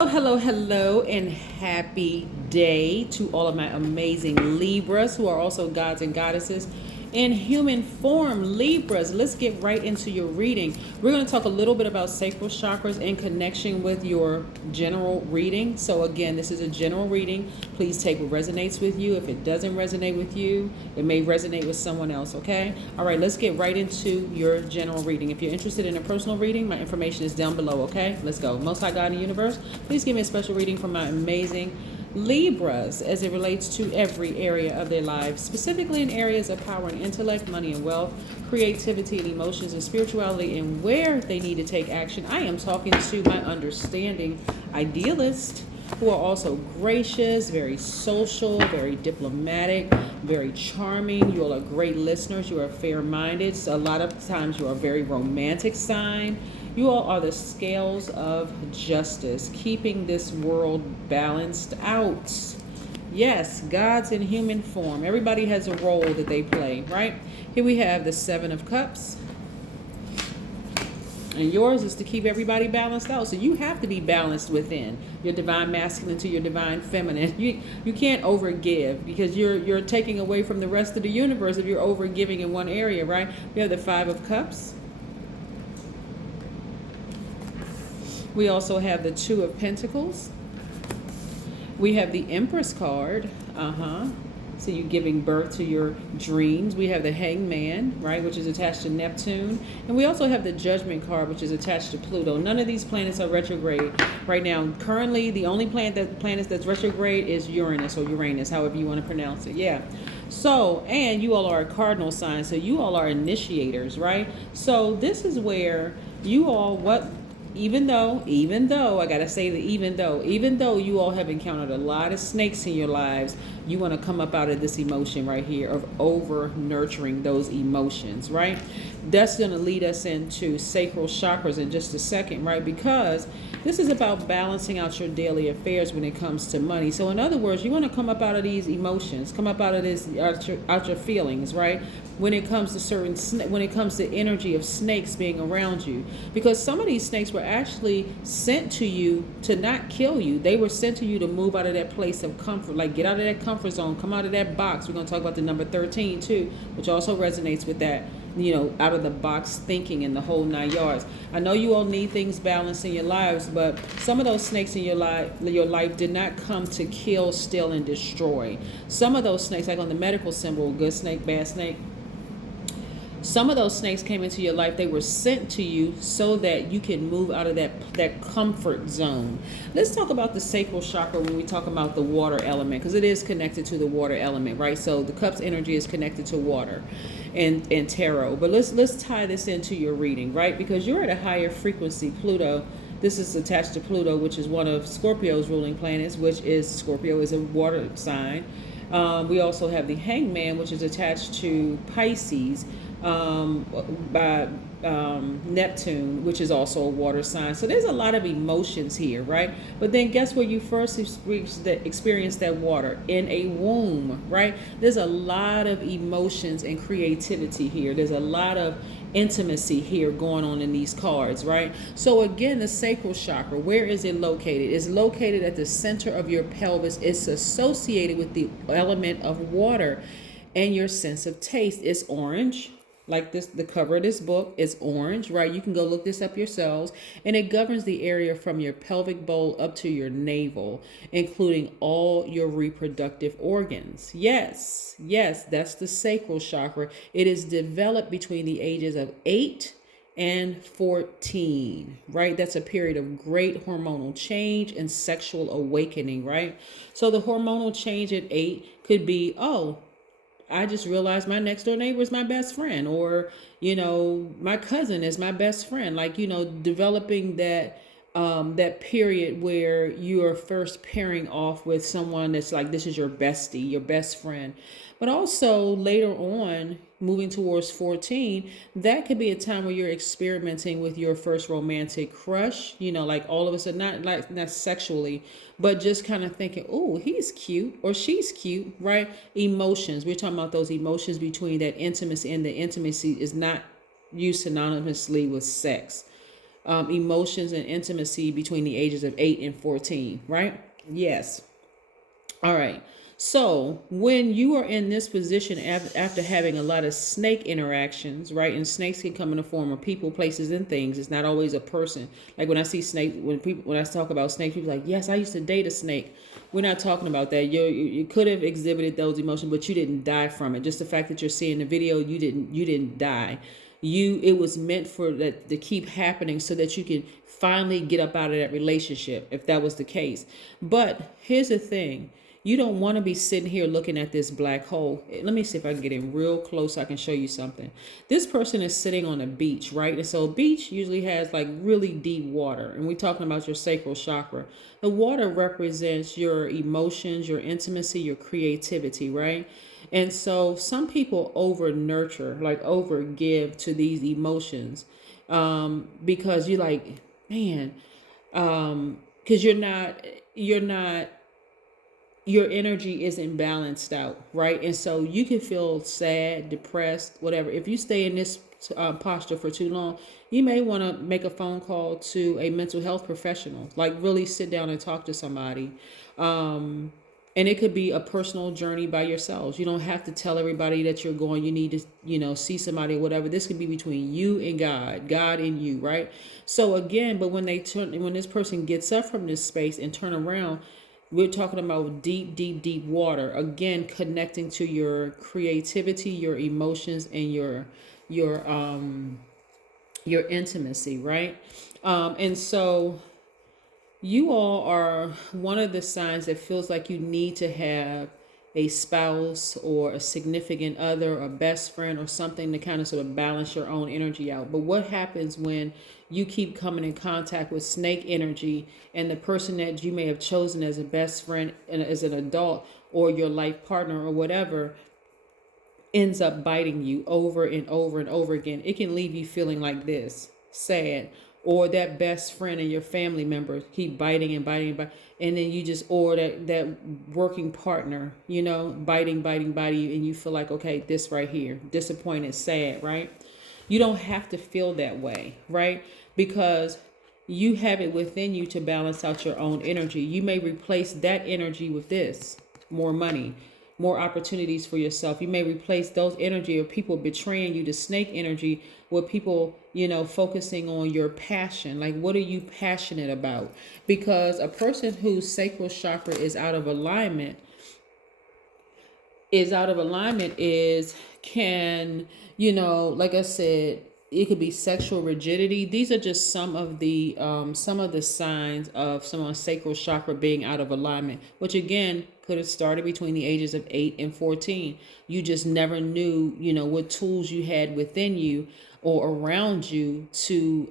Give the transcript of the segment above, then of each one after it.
Hello, and happy day to all of my amazing Libras who are also gods and goddesses in human form. Libras, let's get right into your reading. We're going to talk a little bit about sacral chakras in connection with your general reading. So again, this is a general reading. Please take what resonates with you. If it doesn't resonate with you, it may resonate with someone else, okay? All right, let's get right into your general reading. If you're interested in a personal reading, my information is down below, okay? Let's go. Most High God in the universe, please give me a special reading for my amazing Libras as it relates to every area of their lives, specifically in areas of power and intellect, money and wealth, creativity and emotions and spirituality, and where they need to take action. I am talking to my understanding idealists who are also gracious, very social, very diplomatic, very charming. You all are great listeners. You are fair-minded. So a lot of times you are a very romantic sign. You all are the scales of justice, keeping this world balanced out. Yes, gods in human form. Everybody has a role that they play, right? Here we have the Seven of Cups. And yours is to keep everybody balanced out. So you have to be balanced within your divine masculine to your divine feminine. You can't overgive because you're taking away from the rest of the universe if you're overgiving in one area, right? We have the Five of Cups. We also have the Two of Pentacles. We have the Empress card. So you're giving birth to your dreams. We have the Hangman, right, which is attached to Neptune. And we also have the Judgment card, which is attached to Pluto. None of these planets are retrograde right now. Currently, the only planet that's retrograde is Uranus or Uranus, however you want to pronounce it. Yeah. So, and you all are a cardinal sign, so you all are initiators, right? So this is where you all, even though I gotta say that even though you all have encountered a lot of snakes in your lives, you want to come up out of this emotion right here of over nurturing those emotions, right? That's going to lead us into sacral chakras in just a second, right? Because this is about balancing out your daily affairs when it comes to money. So in other words, you want to come up out of these emotions, come up out of this, out your feelings, right? When it comes to when it comes to energy of snakes being around you, because some of these snakes were actually sent to you to not kill you. They were sent to you to move out of that place of comfort, like get out of that comfort zone, come out of that box. We're going to talk about the number 13 too, which also resonates with that, out of the box thinking and the whole 9 yards. I know you all need things balanced in your lives, but some of those snakes in your life did not come to kill, steal, and destroy. Some of those snakes, like on the medical symbol, good snake, bad snake, some of those snakes came into your life. They were sent to you so that you can move out of that comfort zone. Let's talk about the sacral chakra when we talk about the water element, because it is connected to the water element, right? So the cup's energy is connected to water and tarot. But let's tie this into your reading, right? Because you're at a higher frequency. Pluto, this is attached to Pluto, which is one of Scorpio's ruling planets, Scorpio is a water sign. We also have the Hangman, which is attached to Pisces by Neptune, which is also a water sign. So there's a lot of emotions here, right? But then guess where you first experienced that water? In a womb, right? There's a lot of emotions and creativity here. There's a lot of intimacy here going on in these cards, right? So again, the sacral chakra, where is it located? It's located at the center of your pelvis. It's associated with the element of water and your sense of taste. It's orange. Like this, the cover of this book is orange, right? You can go look this up yourselves. And it governs the area from your pelvic bowl up to your navel, including all your reproductive organs. Yes, that's the sacral chakra. It is developed between the ages of 8 and 14, right? That's a period of great hormonal change and sexual awakening, right? So the hormonal change at 8 could be, I just realized my next door neighbor is my best friend, or, my cousin is my best friend. Like, developing that period where you are first pairing off with someone that's like, this is your bestie, your best friend. But also later on, moving towards 14, that could be a time where you're experimenting with your first romantic crush, like all of a sudden, not sexually, but just kind of thinking, oh, he's cute or she's cute, right? Emotions. We're talking about those emotions between that intimacy, and the intimacy is not used synonymously with sex. emotions and intimacy between the ages of 8 and 14, right? Yes. All right. So when you are in this position after having a lot of snake interactions, right? And snakes can come in the form of people, places, and things. It's not always a person. Like when I see snake, when I talk about snake, people are like, yes, I used to date a snake. We're not talking about that. You could have exhibited those emotions, but you didn't die from it. Just the fact that you're seeing the video, you didn't die. It was meant for that to keep happening so that you can finally get up out of that relationship, if that was the case. But here's the thing. You don't want to be sitting here looking at this black hole. Let me see if I can get in real close so I can show you something. This person is sitting on a beach, right? And so a beach usually has like really deep water. And we're talking about your sacral chakra. The water represents your emotions, your intimacy, your creativity, right? And so some people over nurture, like over give to these emotions, because you're like, man, because you're not your energy isn't balanced out, right? And so you can feel sad, depressed, whatever. If you stay in this posture for too long, you may want to make a phone call to a mental health professional, like really sit down and talk to somebody. And it could be a personal journey by yourselves. You don't have to tell everybody that you're going. You need to, see somebody or whatever. This could be between you and God and you, right? So again, but when this person gets up from this space and turn around, we're talking about deep, deep, deep water. Again, connecting to your creativity, your emotions, and your intimacy, right? And so you all are one of the signs that feels like you need to have a spouse or a significant other, a best friend or something to kind of sort of balance your own energy out. But what happens when you keep coming in contact with snake energy and the person that you may have chosen as a best friend and as an adult or your life partner or whatever ends up biting you over and over and over again? It can leave you feeling like this, sad, or that best friend and your family member keep biting and biting and biting, and then you just, or that working partner, biting, and you feel like, okay, this right here, disappointed, sad, right? You don't have to feel that way, right? Because you have it within you to balance out your own energy. You may replace that energy with this: more money, more opportunities for yourself. You may replace those energy of people betraying you, the snake energy, with people, focusing on your passion. Like, what are you passionate about? Because a person whose sacral chakra is out of alignment can, like I said, it could be sexual rigidity. These are just some of the signs of someone's sacral chakra being out of alignment, which again could have started between the ages of 8 and 14. You just never knew, what tools you had within you or around you to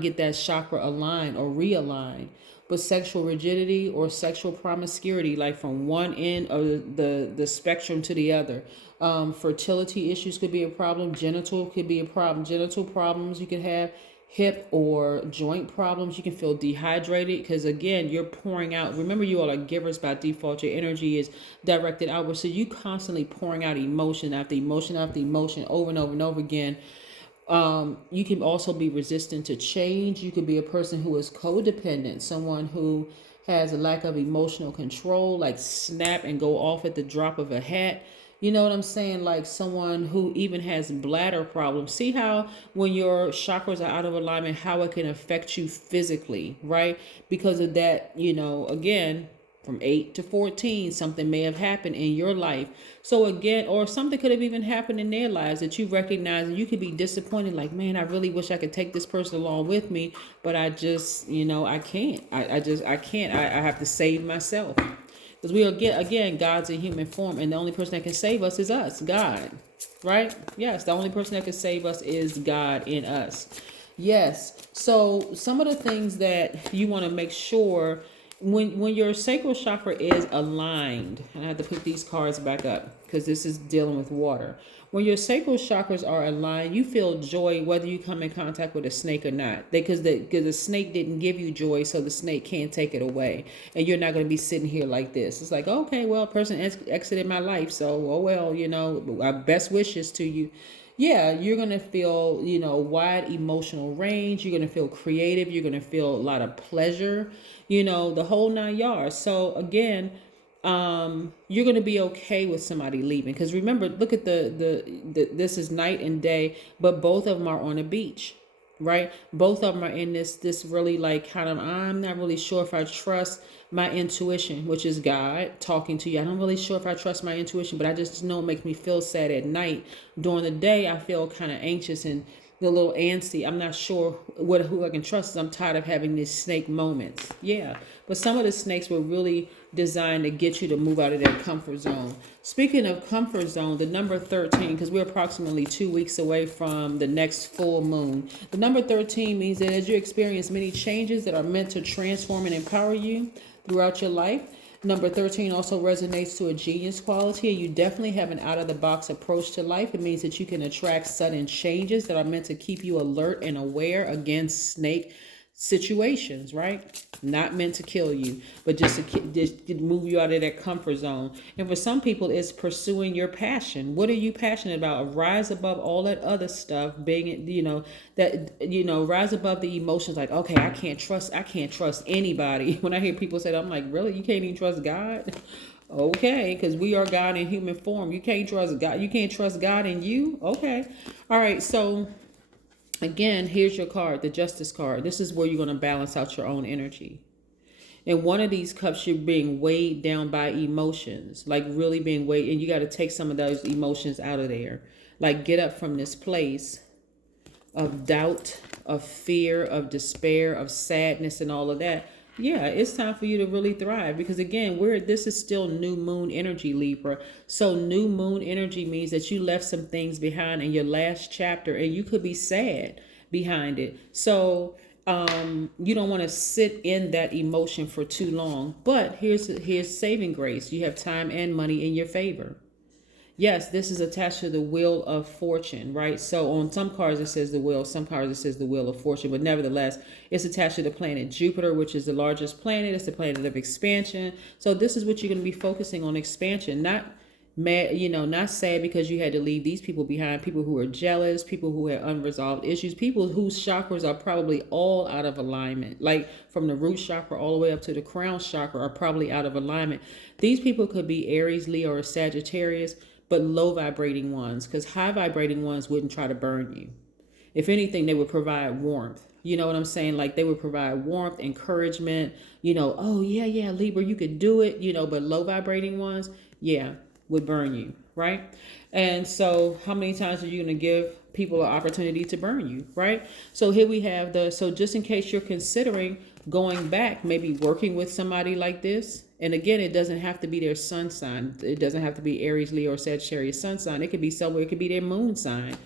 get that chakra aligned or realign. But sexual rigidity or sexual promiscuity, like from one end of the spectrum to the other. Fertility issues could be a problem. Genital could be a problem. Genital problems you can have. Hip or joint problems. You can feel dehydrated because, again, you're pouring out. Remember, you all are givers by default. Your energy is directed outward. So you constantly pouring out emotion after emotion after emotion over and over and over again. You can also be resistant to change. You could be a person who is codependent, someone who has a lack of emotional control, like snap and go off at the drop of a hat. You know what I'm saying? Like someone who even has bladder problems. See how when your chakras are out of alignment, how it can affect you physically, right? Because of that, again, from 8 to 14, something may have happened in your life. So again, or something could have even happened in their lives that you recognize, and you could be disappointed, like, man, I really wish I could take this person along with me, but I just, I can't. I can't. I have to save myself. Because we are, again, God's in human form, and the only person that can save us is us, God, right? Yes, the only person that can save us is God in us. Yes. So some of the things that you want to make sure when your sacral chakra is aligned, and I have to put these cards back up because this is dealing with water. When your sacral chakras are aligned, you feel joy whether you come in contact with a snake or not. Because the snake didn't give you joy, so the snake can't take it away. And you're not going to be sitting here like this. It's like, okay, well, a person exited my life, so, oh well, our best wishes to you. yeah, you're going to feel, wide emotional range. You're going to feel creative. You're going to feel a lot of pleasure, the whole 9 yards. So again, you're going to be okay with somebody leaving. Because remember, look at this is night and day, but both of them are on a beach, right? Both of them are in this really like kind of, I'm not really sure if I trust my intuition, which is God talking to you. I'm not really sure if I trust my intuition, but I just know it makes me feel sad at night. During the day, I feel kind of anxious and a little antsy. I'm not sure who I can trust. I'm tired of having these snake moments. Yeah, but some of the snakes were really designed to get you to move out of that comfort zone. Speaking of comfort zone, the number 13, because we're approximately 2 weeks away from the next full moon. The number 13 means that as you experience many changes that are meant to transform and empower you throughout your life, number 13 also resonates to a genius quality, and you definitely have an out-of-the-box approach to life. It means that you can attract sudden changes that are meant to keep you alert and aware against snake situations, right? Not meant to kill you, but just to move you out of that comfort zone. And for some people, it's pursuing your passion. What are you passionate about? Rise above all that other stuff, being, rise above the emotions. Like, okay, I can't trust anybody. When I hear people say that, I'm like, really? You can't even trust God? Okay, because we are God in human form. You can't trust God. You can't trust God in you? Okay. All right, so again, here's your card, the Justice card. This is where you're going to balance out your own energy. In one of these cups, you're being weighed down by emotions, like really being weighed, and you got to take some of those emotions out of there. Like get up from this place of doubt, of fear, of despair, of sadness, and all of that. Yeah, it's time for you to really thrive, because again, this is still new moon energy, Libra. So new moon energy means that you left some things behind in your last chapter, and you could be sad behind it. So you don't want to sit in that emotion for too long. But here's saving grace. You have time and money in your favor. Yes, this is attached to the wheel of fortune, right? So on some cards it says the wheel, some cards it says the wheel of fortune, but nevertheless, it's attached to the planet Jupiter, which is the largest planet. It's the planet of expansion. So this is what you're going to be focusing on: expansion, not mad, not sad because you had to leave these people behind, people who are jealous, people who have unresolved issues, people whose chakras are probably all out of alignment, like from the root chakra all the way up to the crown chakra are probably out of alignment. These people could be Aries, Leo, or Sagittarius, but low vibrating ones, because high vibrating ones wouldn't try to burn you. If anything, they would provide warmth. You know what I'm saying? Like they would provide warmth, encouragement, oh yeah, Libra, you could do it, but low vibrating ones, yeah, would burn you, right? And so how many times are you going to give people an opportunity to burn you, right? So here we have so just in case you're considering going back, maybe working with somebody like this. And again, it doesn't have to be their sun sign. It doesn't have to be Aries, Leo, or Sagittarius sun sign. It could be somewhere. It could be their moon sign.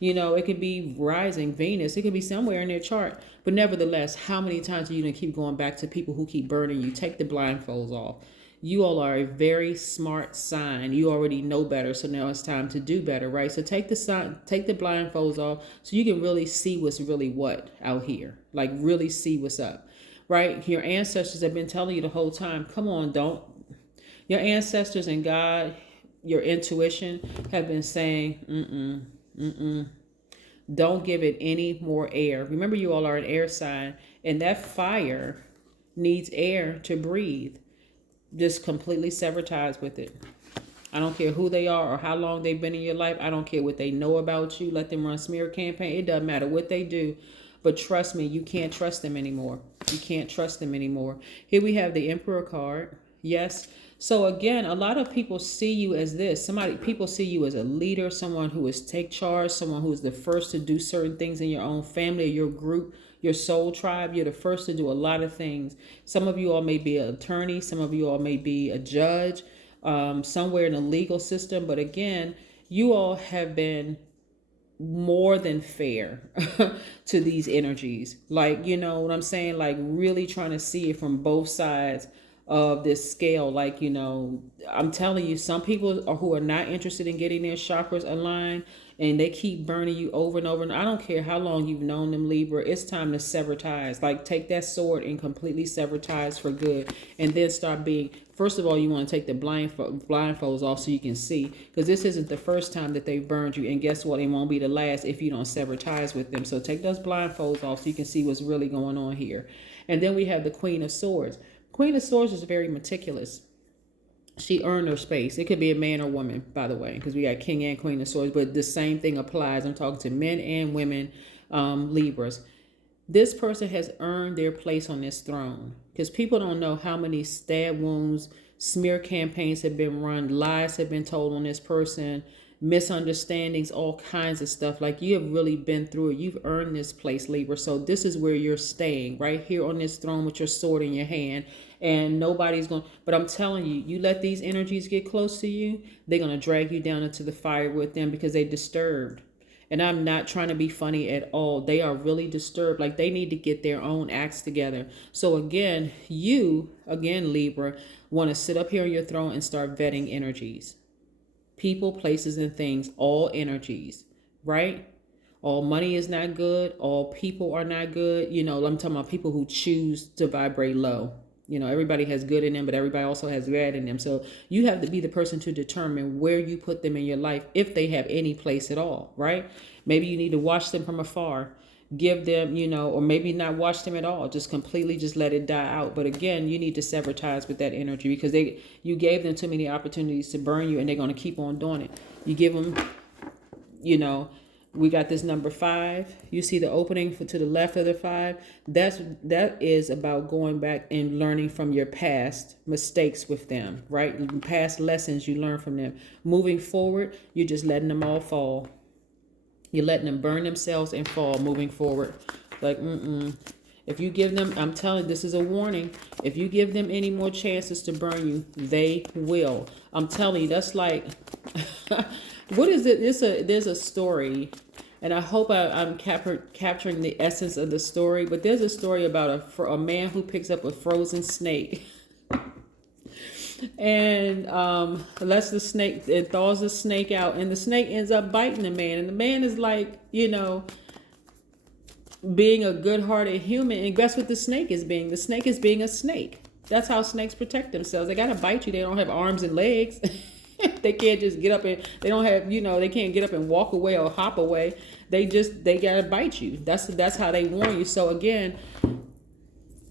It could be rising Venus. It could be somewhere in their chart. But nevertheless, how many times are you going to keep going back to people who keep burning you? Take the blindfolds off. You all are a very smart sign. You already know better. So now it's time to do better, right? So take the blindfolds off so you can really see what's really what out here. Like really see what's up. Right? Your ancestors have been telling you the whole time, come on, don't. Your ancestors and God, your intuition have been saying, don't give it any more air. Remember, you all are an air sign, and that fire needs air to breathe. Just completely sever ties with it. I don't care who they are or how long they've been in your life. I don't care what they know about you. Let them run smear campaign. It doesn't matter what they do. But trust me, you can't trust them anymore. You can't trust them anymore. Here we have the Emperor card. Yes. So again, a lot of people see you as this. People see you as a leader, someone who is take charge, someone who is the first to do certain things in your own family or your group, your soul tribe. You're the first to do a lot of things. Some of you all may be an attorney. Some of you all may be a judge, somewhere in the legal system. But again, you all have been more than fair to these energies. Like, you know what I'm saying? Like really trying to see it from both sides of this scale. Like, I'm telling you, some people who are not interested in getting their chakras aligned, and they keep burning you over and over. And I don't care how long you've known them, Libra. It's time to sever ties. Like, take that sword and completely sever ties for good. And then start being, first of all, you want to take the blindfolds off so you can see. Because this isn't the first time that they've burned you. And guess what? It won't be the last if you don't sever ties with them. So take those blindfolds off so you can see what's really going on here. And then we have the Queen of Swords. Queen of Swords is very meticulous. She earned her space. It could be a man or woman, by the way, because we got King and Queen of Swords, but the same thing applies. I'm talking to men and women, Libras. This person has earned their place on this throne, because people don't know how many stab wounds, smear campaigns have been run, lies have been told on this person, misunderstandings, all kinds of stuff. Like, you have really been through it. You've earned this place, Libra. So this is where you're staying, right here on this throne with your sword in your hand. And nobody's going, but I'm telling you, you let these energies get close to you, they're going to drag you down into the fire with them, because they're disturbed. And I'm not trying to be funny at all. They are really disturbed. Like, they need to get their own acts together. So again, Libra, want to sit up here on your throne and start vetting energies. People, places, and things, all energies, right? All money is not good. All people are not good. I'm talking about people who choose to vibrate low. Everybody has good in them, but everybody also has bad in them. So you have to be the person to determine where you put them in your life, if they have any place at all, right? Maybe you need to watch them from afar, give them, or maybe not watch them at all. Just completely just let it die out. But again, you need to sever ties with that energy, because you gave them too many opportunities to burn you, and they're going to keep on doing it. You give them, we got this number 5. You see the opening to the left of the 5. That is about going back and learning from your past mistakes with them, right? Past lessons you learn from them. Moving forward, you're just letting them all fall. You're letting them burn themselves and fall moving forward. Like, If you give them, I'm telling you, this is a warning. If you give them any more chances to burn you, they will. I'm telling you, that's like, what is it? There's a story, and I hope I'm capturing the essence of the story. But there's a story about a man who picks up a frozen snake, and lets the snake, it thaws the snake out, and the snake ends up biting the man, and the man is like, being a good-hearted human, and guess what the snake is being? The snake is being a snake. That's how snakes protect themselves. They gotta bite you. They don't have arms and legs. They can't just get up and they don't have, they can't get up and walk away or hop away. They gotta bite you. That's how they warn you. So again,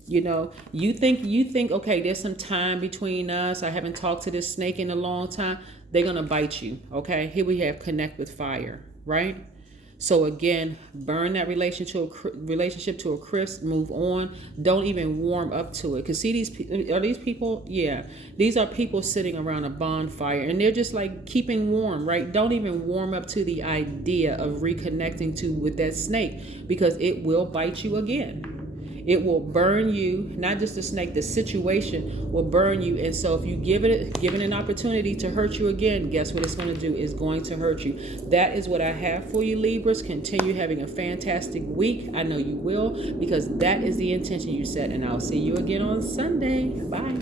you think, okay, there's some time between us. I haven't talked to this snake in a long time. They're gonna bite you. Okay, here we have connect with fire, right? So again, burn that relationship to a crisp, move on. Don't even warm up to it. Because see, these people? Yeah. These are people sitting around a bonfire, and they're just like keeping warm, right? Don't even warm up to the idea of reconnecting with that snake, because it will bite you again. It will burn you, not just the snake, the situation will burn you. And so if you give it an opportunity to hurt you again, guess what it's going to do? It's going to hurt you. That is what I have for you, Libras. Continue having a fantastic week. I know you will, because that is the intention you set. And I'll see you again on Sunday. Bye.